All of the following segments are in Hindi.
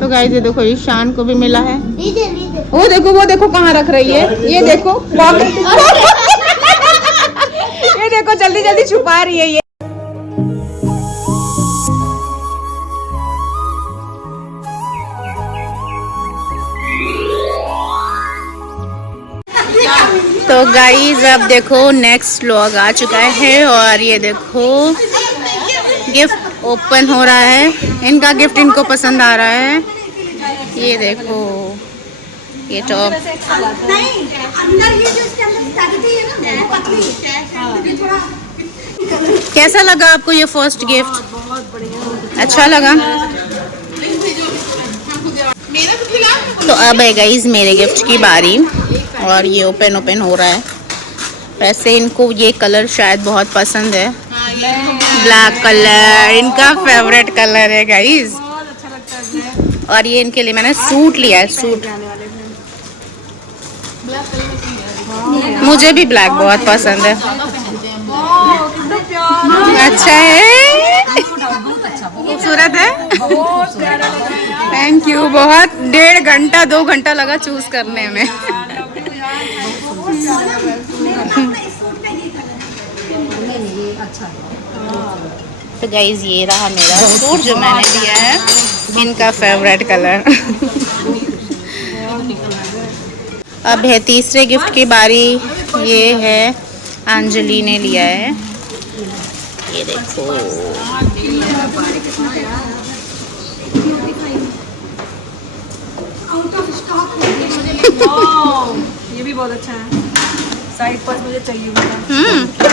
तो गाइस ये देखो ईशान को भी मिला है। वो देखो कहाँ रख रही है, ये देखो ये देखो जल्दी जल्दी छुपा रही है ये। तो गाइस अब देखो नेक्स्ट व्लॉग आ चुका है और ये देखो गिफ्ट ओपन हो रहा है। इनका गिफ्ट इनको पसंद आ रहा है। ये देखो ये टॉप कैसा लगा आपको ये फर्स्ट गिफ्ट? अच्छा लगा। तो अब है गाइस मेरे गिफ्ट की बारी और ये ओपन हो रहा है। वैसे इनको ये कलर शायद बहुत पसंद है, ब्लैक कलर इनका फेवरेट कलर है गाइस। और ये इनके लिए मैंने सूट लिया है, सूट। मुझे भी ब्लैक बहुत पसंद है। अच्छा है, खूबसूरत है। Thank you. बहुत 1.5 घंटा 2 घंटा लगा चूज करने में। तो गाइज ये रहा मेरा सूट जो मैंने लिया है, इनका फेवरेट कलर। अब है तीसरे गिफ्ट की बारी। ये है अंजलि ने लिया है, ये देखो। ये भी बहुत अच्छा है। साइड पर्स मुझे चाहिए।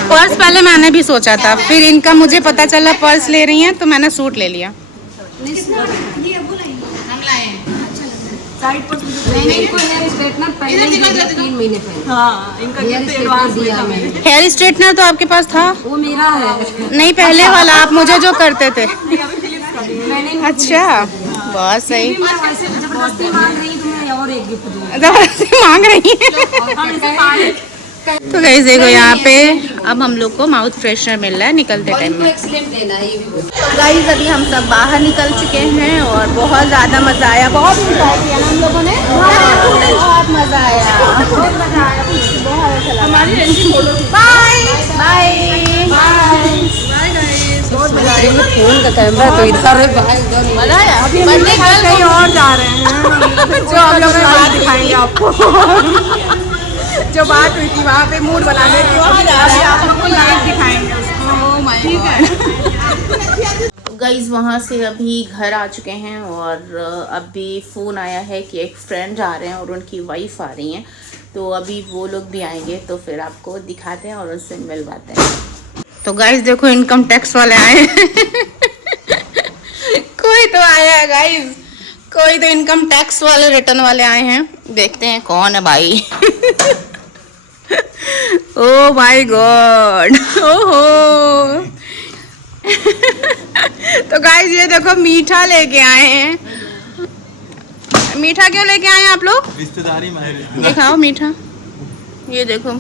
पर्स पहले मैंने भी सोचा था, फिर इनका मुझे पता चला पर्स ले रही हैं तो मैंने सूट ले लिया। साइड पर्स हेयर स्ट्रेटनर पहले 3 महीने पहले। हाँ, इनका गिफ्ट एडवांस दिया मैंने। हेयर स्ट्रेटनर तो आपके पास था? वो मेरा है। नहीं, पहले वाला आप मुझे जो करते थे। अच्छा, बहुत सही। जबरदस्ती मांग रही तो मैं और एक गिफ्ट दूंगा। जबरदस्ती मांग रही है। तो गाइस देखो यहाँ पे अब हम लोग को माउथ फ्रेशनर मिल रहा है निकलते टाइम में। गाइस अभी हम सब बाहर निकल चुके हैं और बहुत ज़्यादा मज़ा आया। बहुत इंजॉय किया ना हम लोगों ने, बहुत मज़ा आया, बहुत मज़ा आया, बहुत अच्छा लगा। बाय बाय बहुत मज़ा आया। फोन का कैमरा तो इधर है। मज़ा आया। अभी हम कहीं और जा रहे हैं जो हम लोग बात दिखाएंगे आपको। जो बात हुई थी वहाँ पे मूड बनाने की, वहाँ जा रहे हैं, आप लोग लाइव दिखाएंगे उसको। ठीक है गाइज वहाँ से अभी घर आ चुके हैं और अभी फ़ोन आया है कि एक फ्रेंड आ रहे हैं और उनकी वाइफ आ रही हैं, तो अभी वो लोग भी आएंगे तो फिर आपको दिखाते हैं और उनसे मिलवाते हैं। तो गाइज देखो इनकम टैक्स वाले आए हैं। कोई तो आया है गाइज, कोई तो इनकम टैक्स वाले रिटर्न वाले आए हैं। देखते हैं कौन है भाई। ओ माय गॉड, ओहो। तो गाइस ये देखो मीठा लेके आए हैं। मीठा क्यों लेके आए हैं आप लोग? रिश्तेदारी में दिखाओ मीठा। ये देखो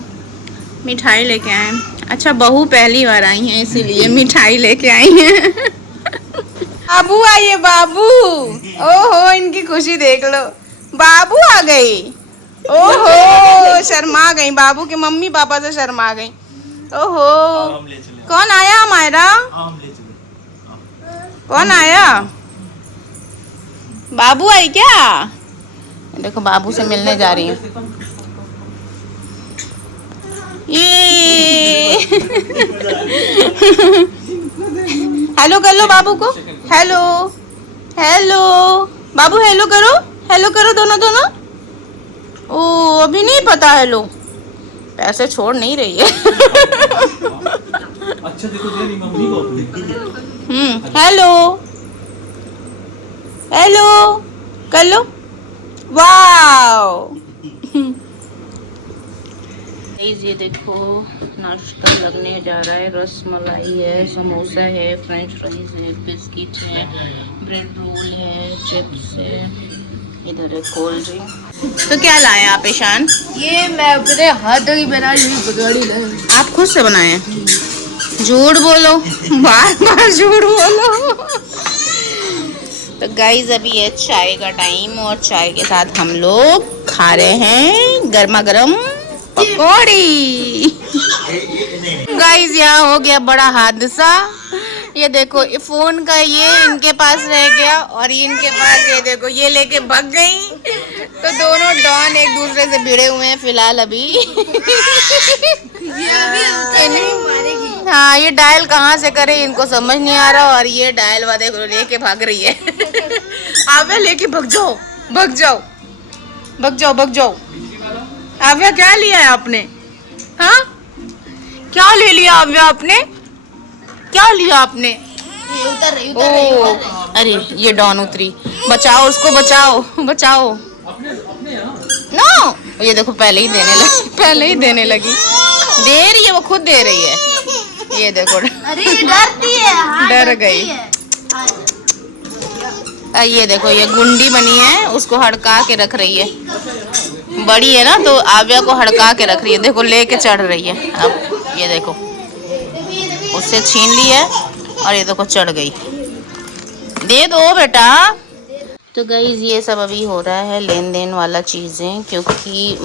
मिठाई लेके आए हैं। अच्छा बहू पहली बार आई हैं इसीलिए मिठाई लेके आई हैं। बाबू आइए बाबू। ओहो इनकी खुशी देख लो, बाबू आ गई। ओहो शर्मा गई, बाबू के मम्मी पापा से शर्मा गई। ओहो कौन आया हमारा? कौन आया? बाबू आई क्या? देखो बाबू से मिलने जा रही है ये। हेलो कर लो बाबू को, हेलो हेलो बाबू, हेलो करो दोनों दोनों। ओ अभी नहीं पता हेलो, पैसे छोड़ नहीं रही है। अच्छा देखो तेरी मम्मी को हेलो हेलो कर लो। वाओ ये देखो नाश्ता लगने जा रहा है। रसमलाई है, समोसा है, फ्रेंच फ्राइज है, बिस्किट है, ब्रेड रोल है, चिप्स है, इधर है कोल्ड ड्रिंक। तो क्या लाए आप ईशान? ये मैं अपने हाथ की बनाई हुई पकौड़ी लाई। आप खुद से बनाए हैं? झूठ बोलो, बार बार झूठ बोलो। तो गाइस अभी है चाय का टाइम और चाय के साथ हम लोग खा रहे हैं गर्मा गर्म पकौड़ी। गाइस यहाँ हो गया बड़ा हादसा। ये देखो ये फोन का ये इनके पास रह गया और ये इनके पास, ये देखो ये लेके भाग गई। तो दोनों डॉन एक दूसरे से भिड़े हुए हैं फिलहाल अभी। हाँ ये डायल कहाँ से करे इनको समझ नहीं आ रहा और ये डायल वाले लेके भाग रही है। आव्या लेके भाग जाओ भाग जाओ भाग जाओ भाग जाओ। आव्या क्या लिया है आपने? हाँ क्या ले लिया आव्या आपने? क्या लिया आपने? ओ अरे ये डॉन उतरी, बचाओ उसको बचाओ बचाओ। नो ये देखो पहले ही देने लगी, पहले ही देने लगी। दे रही है वो खुद दे रही है। ये देखो अरे डरती है, हाँ, डर डरती गई। है। ये देखो ये गुंडी बनी है, उसको हड़का के रख रही है। बड़ी है ना तो आव्या को हड़का के रख रही है। देखो लेके चढ़ रही है। अब ये देखो उससे छीन ली है और ये देखो चढ़ गई। दे दो बेटा। तो गाइस ये सब अभी हो रहा है लेन देन वाला चीज़ें, क्योंकि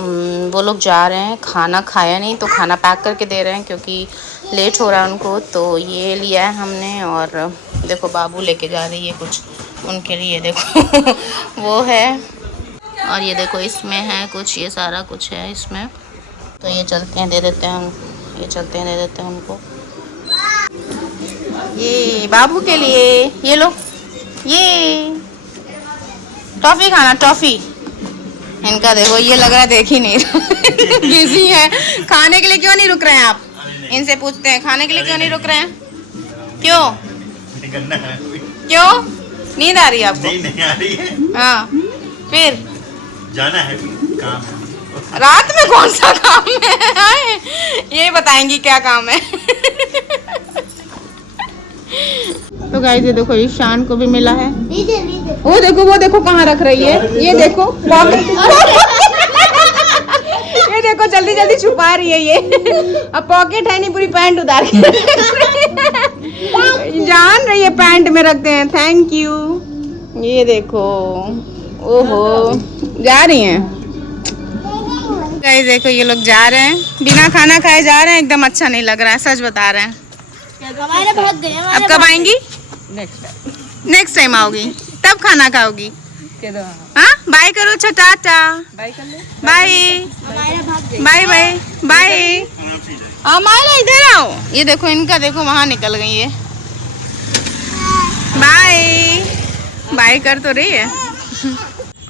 वो लोग जा रहे हैं, खाना खाया नहीं तो खाना पैक करके दे रहे हैं क्योंकि लेट हो रहा है उनको। तो ये लिया है हमने और देखो बाबू लेके जा रही है कुछ उनके लिए। देखो वो है और ये देखो इसमें है कुछ, ये सारा कुछ है इसमें। तो ये चलते हैं दे देते हैं हम, ये चलते हैं दे देते हैं उनको। ये बाबू के लिए ये लो, ये टॉफी खाना टॉफी। इनका देखो ये लग रहा है देख ही नहीं बिजी है। खाने के लिए क्यों नहीं रुक रहे हैं आप? इनसे पूछते हैं खाने के लिए क्यों नहीं रुक रहे हैं? क्यों क्यों नींद आ रही है आपको? नहीं आ रही है। हाँ फिर जाना है काम है। रात में कौन सा काम है? ये बताएंगी क्या काम है। तो गाइस ये देखो ईशान को भी मिला है। वो देखो कहाँ रख रही है। ये देखो ये देखो जल्दी जल्दी छुपा रही है ये। अब पॉकेट है नहीं, पूरी पैंट उतार के जान रही है पैंट में रखते हैं। Thank you. ये देखो ओहो जा रही हैं गाइस। देखो ये लोग जा रहे हैं, बिना खाना खाए जा रहे हैं। एकदम अच्छा नहीं लग रहा है, सच बता रहे हैं। हमारे भाग गए, अब कब आएंगी? नेक्स्ट टाइम आओगी तब खाना खाओगी। हाँ बाय करो, अच्छा टाटा बाय हमारे भाग गए। Bye bye bye. हमारा इधर आओ। ये देखो इनका देखो वहाँ निकल गई है। बाय बाय कर तो रही है।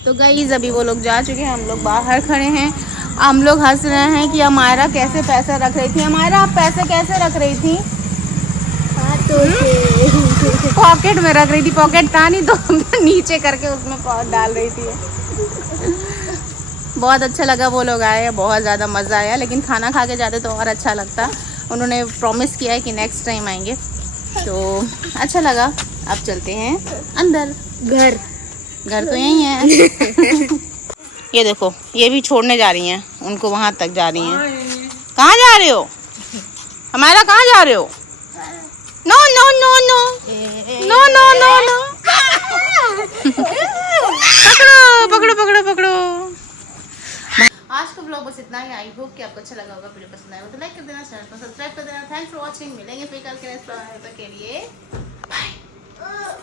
तो गाइस अभी वो लोग जा चुके हैं, हम लोग बाहर खड़े हैं। हम लोग हंस रहे हैं कि हमारा कैसे पैसा रख रही थी। हमारा आप पैसे कैसे रख रही थी? पॉकेट में रख रही थी। पॉकेट था नहीं तो नीचे करके उसमें डाल रही थी। बहुत अच्छा लगा, वो लोग आए, बहुत ज़्यादा मज़ा आया। लेकिन खाना खा के जाते तो और अच्छा लगता। उन्होंने प्रॉमिस किया है कि नेक्स्ट टाइम आएंगे, तो अच्छा लगा। अब चलते हैं अंदर। घर तो यही है। ये देखो ये भी छोड़ने जा रही हैं उनको, वहाँ तक जा रही हैं। कहाँ जा रहे हो? हमारा कहाँ जा रहे हो? No no no no no no no no. पकड़ो पकड़ो पकड़ो पकड़ो। आज का ब्लॉग बस इतना ही। आई होप कि आपको अच्छा लगा होगा। वीडियो पसंद आया हो तो लाइक कर देना, चैनल को सब्सक्राइब कर देना। Thanks for watching. मिलेंगे फिर कल के नेक्स्ट ब्लॉग के लिए। बाय।